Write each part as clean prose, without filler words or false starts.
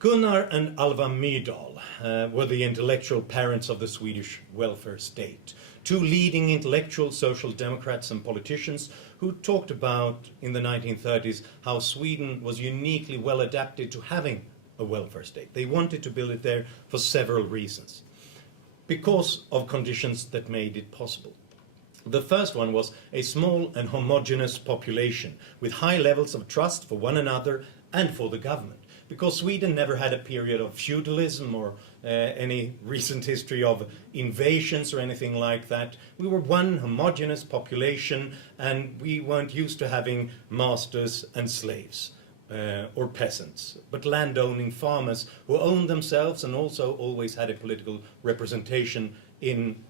Gunnar and Alva Myrdal were the intellectual parents of the Swedish welfare state. Two leading intellectual social democrats and politicians who talked about in the 1930s how Sweden was uniquely well adapted to having a welfare state. They wanted to build it there for several reasons, because of conditions that made it possible. The first one was a small and homogeneous population with high levels of trust for one another and for the government. Because Sweden never had a period of feudalism or any recent history of invasions or anything like that. We were one homogeneous population, and we weren't used to having masters and slaves or peasants, but land-owning farmers who owned themselves and also always had a political representation in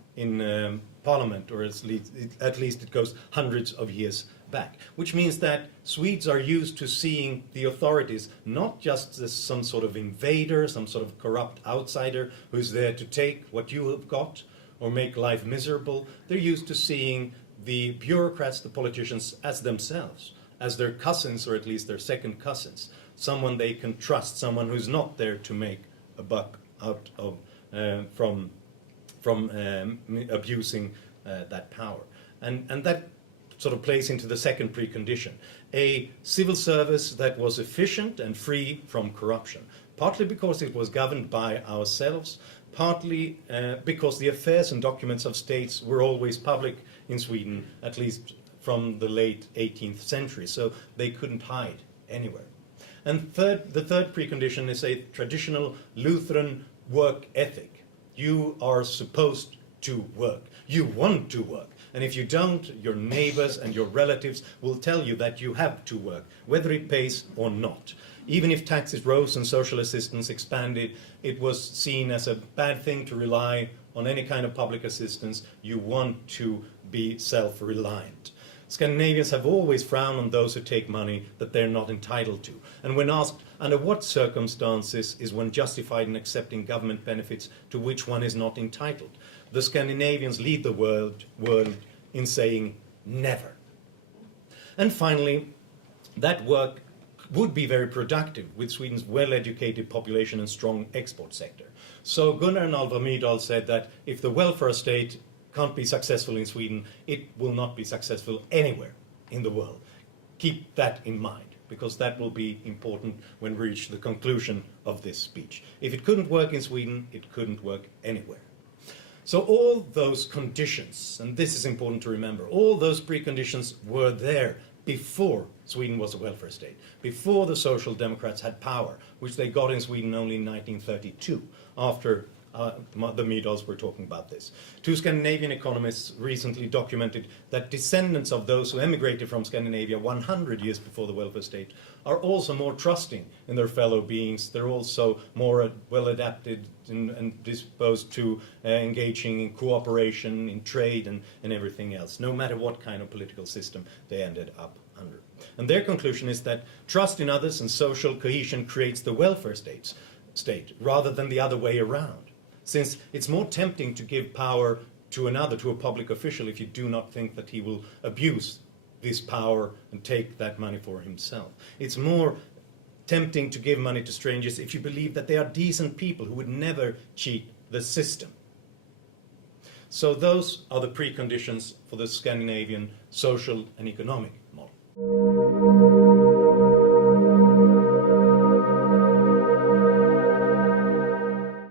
parliament, or at least it goes hundreds of years back, which means that Swedes are used to seeing the authorities not just as some sort of invader, some sort of corrupt outsider who's there to take what you have got or make life miserable. They're used to seeing the bureaucrats, the politicians, as themselves, as their cousins, or at least their second cousins, someone they can trust, someone who's not there to make a buck out of from abusing that power. And that sort of plays into the second precondition, a civil service that was efficient and free from corruption, partly because it was governed by ourselves, partly because the affairs and documents of states were always public in Sweden, at least from the late 18th century, so they couldn't hide anywhere. And the third precondition is a traditional Lutheran work ethic. You are supposed to work. You want to work. And if you don't, your neighbors and your relatives will tell you that you have to work, whether it pays or not. Even if taxes rose and social assistance expanded, it was seen as a bad thing to rely on any kind of public assistance. You want to be self-reliant. Scandinavians have always frowned on those who take money that they're not entitled to. And when asked under what circumstances is one justified in accepting government benefits to which one is not entitled, the Scandinavians lead the world in saying never. And finally, that work would be very productive with Sweden's well-educated population and strong export sector. So Gunnar and Alva Myrdal said that if the welfare state can't be successful in Sweden, it will not be successful anywhere in the world. Keep that in mind, because that will be important when we reach the conclusion of this speech. If it couldn't work in Sweden, it couldn't work anywhere. So all those conditions, and this is important to remember, all those preconditions were there before Sweden was a welfare state, before the Social Democrats had power, which they got in Sweden only in 1932, after the Myrdals were talking about this. Two Scandinavian economists recently documented that descendants of those who emigrated from Scandinavia 100 years before the welfare state are also more trusting in their fellow beings. They're also more well adapted and disposed to engaging in cooperation, in trade and everything else, no matter what kind of political system they ended up under. And their conclusion is that trust in others and social cohesion creates the welfare state rather than the other way around, since it's more tempting to give power to another, to a public official, if you do not think that he will abuse this power and take that money for himself. It's more tempting to give money to strangers if you believe that they are decent people who would never cheat the system. So those are the preconditions for the Scandinavian social and economic model.